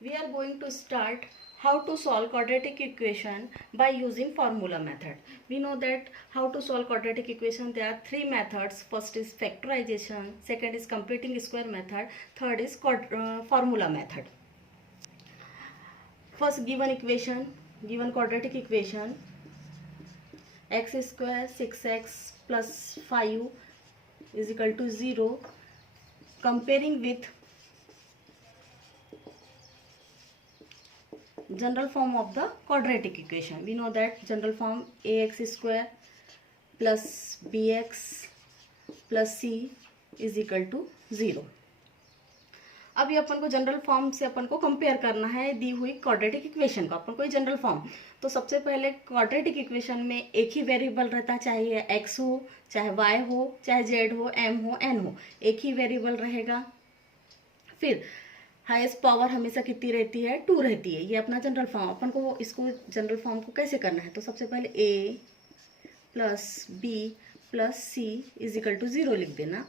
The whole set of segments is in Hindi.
We are going to start how to solve quadratic equation by using formula method. We know that how to solve quadratic equation, there are three methods. First is factorization, second is completing square method, third is formula method. First, given quadratic equation, x square 6x plus 5 is equal to 0. Comparing with general form of the quadratic equation, we know that general form ax square plus bx plus c is equal to 0. अभी अपन को जनरल फॉर्म से अपन को कंपेयर करना है दी हुई क्वाड्रेटिक इक्वेशन को, अपन को जनरल फॉर्म। तो सबसे पहले क्वाड्रेटिक इक्वेशन में एक ही वेरिएबल रहता, चाहे x हो, चाहे y हो, चाहे z हो, m हो, n हो, एक ही वेरिएबल रहेगा। फिर हाईएस्ट पावर हमेशा कितनी रहती है? 2 रहती है। ये अपना जनरल फॉर्म। अपन को इसको जनरल फॉर्म को कैसे करना है? तो सबसे पहले a plus b plus c is equal to 0 लिख देना।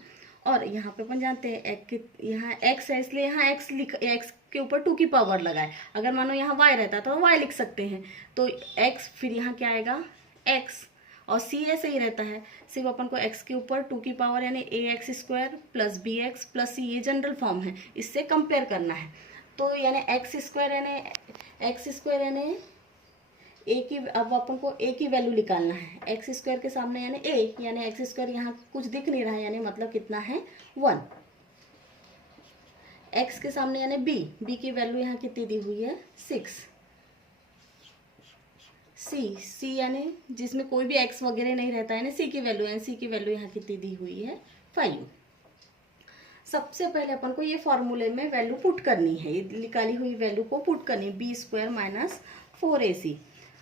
और यहाँ पे अपन जानते हैं यहाँ x है, इसलिए यहाँ x के ऊपर 2 की पावर लगाए। अगर मानो यहाँ y रहता तो y लिख सकते हैं। तो x फिर यहाँ क्या आएगा? x और c ऐसे ही रहता है, सिर्फ अपन को x के ऊपर 2 की पावर यानी ax square plus bx plus c, ये जनरल फॉर्म है, इससे कंपेयर करना है। तो यानी x स्क्वायर यानी a की, अब अपन को a की वैल्यू निकालना है। x स्क्वायर के सामने यानी a, यानी x स्क्वायर यहाँ कुछ दिख नहीं रहा है, यानी मतलब कितना है? 1। x के सामने यानी b की वैल्यू यहाँ कितनी दी हुई है? 6। c यानी जिसमें कोई भी x वगैरह नहीं रहता है, यानी c की वैल्यू यहाँ कितनी दी हुई है? 5। सबसे पहले अपन को ये फॉर्मूले में वैल्यू पुट करनी है, ये निकाली हुई वैल्यू को पुट करनी है। B square minus 4ac।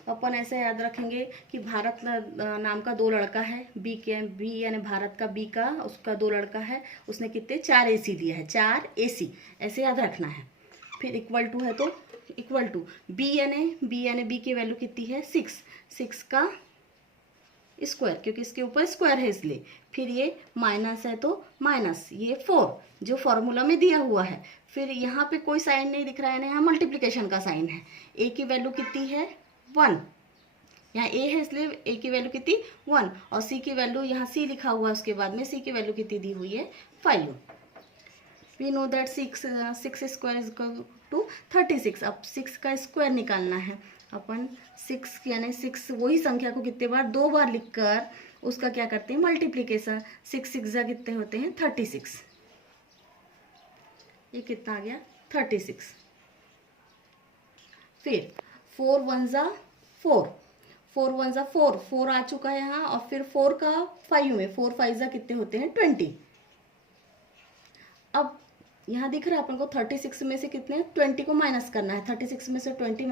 अपन ऐसे याद रखेंगे कि भारत नाम का 2 लड़का है, बी यानी भारत का बी का, उसका 2 लड़का है, उसने कितने 4 AC दिया है, 4 AC, ऐसे याद रखना है। फिर इक्वल टू है तो इक्वल टू बी यानी बी की वैल्यू कितनी है? 6 का स्क्वायर, क्योंकि इसके ऊपर स्क्वायर है इसलिए। फिर ये माइनस है तो माइनस ये 4 जो फॉर्मूला में दिया हुआ है। फिर यहाँ पे कोई साइन नहीं दिख रहा है ना, यहाँ मल्टीप्लिकेशन का साइन है। ए की वैल्यू कितनी है? 1। यहाँ a है इसलिए a की वैल्यू कितनी? 1। और c की वैल्यू यहाँ c लिखा हुआ है, उसके बाद में c की वैल्यू कितनी दी हुई है? 5। We know that 6 square is equal to 36। अब 6 का स्क्वायर निकालना है। अपन 6 यानी 6 वही संख्या को कितने बार? 2 बार लिखकर उसका क्या करते हैं? मल्टीप्लीकेशन। 6 जा कितने होते हैं? 36। ये कितना आ गया? 36। फिर 4 1 जा 4, 4 1 जा 4 आ चुका है यहाँ। और फिर 4 का 5 में 4 5 जा कितने होते हैं? 20। अब यहाँ दिख रहा है अपन को 36 में से कितने? 20 को माइनस करना है। 36 में से 20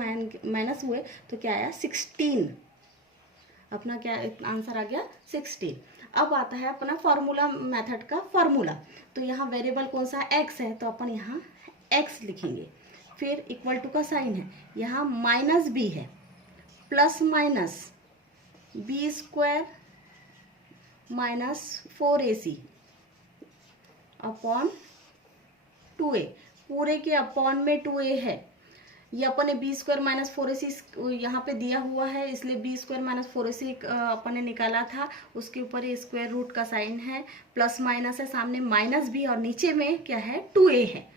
माइनस हुए तो क्या आया? 16। अपना क्या आंसर आ गया? 16। अब आता है अपना फॉर्मूला मेथड का फॉर्मूला। तो यहाँ वेरिएबल कौन सा है? x है, तो अपन यहाँ x लिखेंगे। फिर इक्वल टू का साइन है, यहाँ माइनस b है, plus minus B square minus 4ac upon 2a। पूरे के अपॉन में 2a है। ये अपन ने बी स्क्वायर माइनस 4ac यहाँ पे दिया हुआ है, इसलिए बी स्क्वायर माइनस 4ac अपन ने निकाला था। उसके ऊपर ये स्क्वायर रूट का साइन है, प्लस माइनस है, सामने माइनस भी, और नीचे में क्या है? 2a है।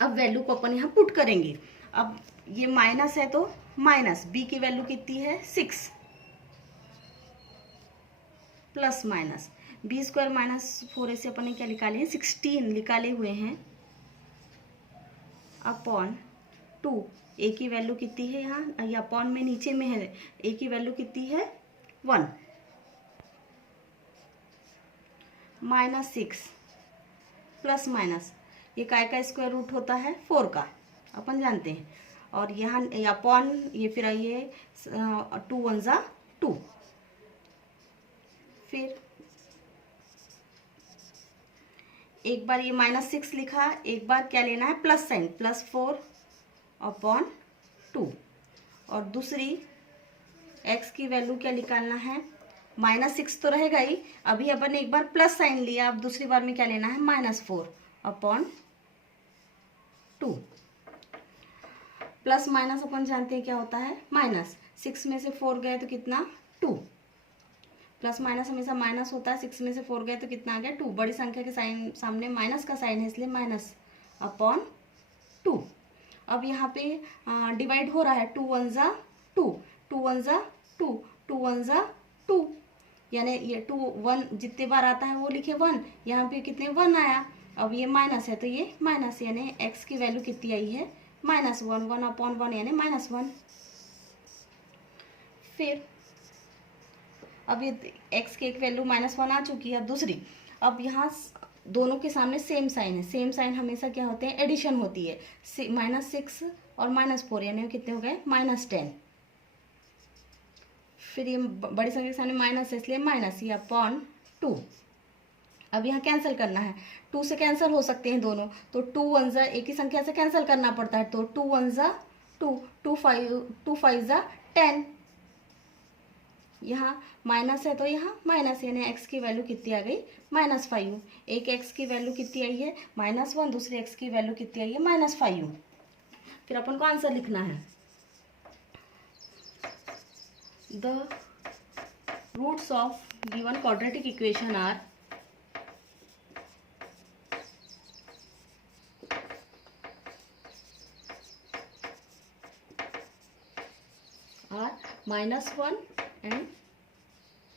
अब वैल्यू को अपन यहाँ पुट करेंगे। अब ये माइनस है तो माइनस बी की वैल्यू कितनी है? 6 plus minus B square minus 4ac अपन ने क्या निकाले हैं? 16 निकाले हुए हैं, अपॉन 2। ए की वैल्यू कितनी है यहाँ? ये अपॉन में नीचे में है, ए की वैल्यू कितनी है? 1 माइनस 6 प्लस माइनस ये काय का स्क्वायर रूट होता है? 4 का, अपन जानते हैं। और यहाँ अपॉन ये फिर ये 2 1 जा 2। फिर एक बार ये माइनस 6 लिखा, एक बार क्या लेना है? Plus sign, plus 4 upon 2। और दूसरी x की वैल्यू क्या निकालना है? माइनस 6 तो रहेगा ही, अभी अपन ने एक बार प्लस साइन लिया, अब दूसरी बार में क्या लेना है? -4 अपॉन 2। प्लस माइनस अपन जानते हैं क्या होता है, माइनस। 6 में से 4 गए तो कितना, 2। प्लस माइनस हमेशा माइनस होता है, 6 में से 4 गए तो कितना आ गया, 2। बड़ी संख्या के साइन सामने माइनस का साइन है, इसलिए माइनस अपॉन 2। अब यहाँ पे डिवाइड हो रहा है, 2 1 जा 2, 2 1 जा 2, 2 1 जा 2, यानी ये 2 1 जितने बार आता है वो लिखे 1, यहाँ पे कितने 1 आया। अब ये माइनस है तो ये माइनस, यानी x की वैल्यू कितनी आई है, -1, 1 अपॉन 1 यानी -1। फिर अब ये x की एक वैल्यू -1 आ चुकी है। अब दूसरी, अब यहाँ दोनों के सामने सेम साइन है, सेम साइन हमेशा क्या होते हैं, एडिशन होती है। -6 और -4 यानी कितने हो गए, -10। फिर ये बड़ी संख्या के सामने माइनस है, इसलिए माइनस, ये अपॉन 2। अब यहाँ कैंसिल करना है, 2 से कैंसिल हो सकते हैं दोनों, तो 2 1 जा, एक ही संख्या से कैंसिल करना पड़ता है, तो 2 1 जा 2, 2 5 जा 10। यहाँ माइनस है तो यहाँ माइनस, यानी x की वैल्यू कितनी आ गई, -5। एक x की वैल्यू कितनी आई है, -1, दूसरी x की वैल्यू कितनी आई है, -5। फिर अपन को आंसर लिखना है, the roots of given quadratic equation are -1 and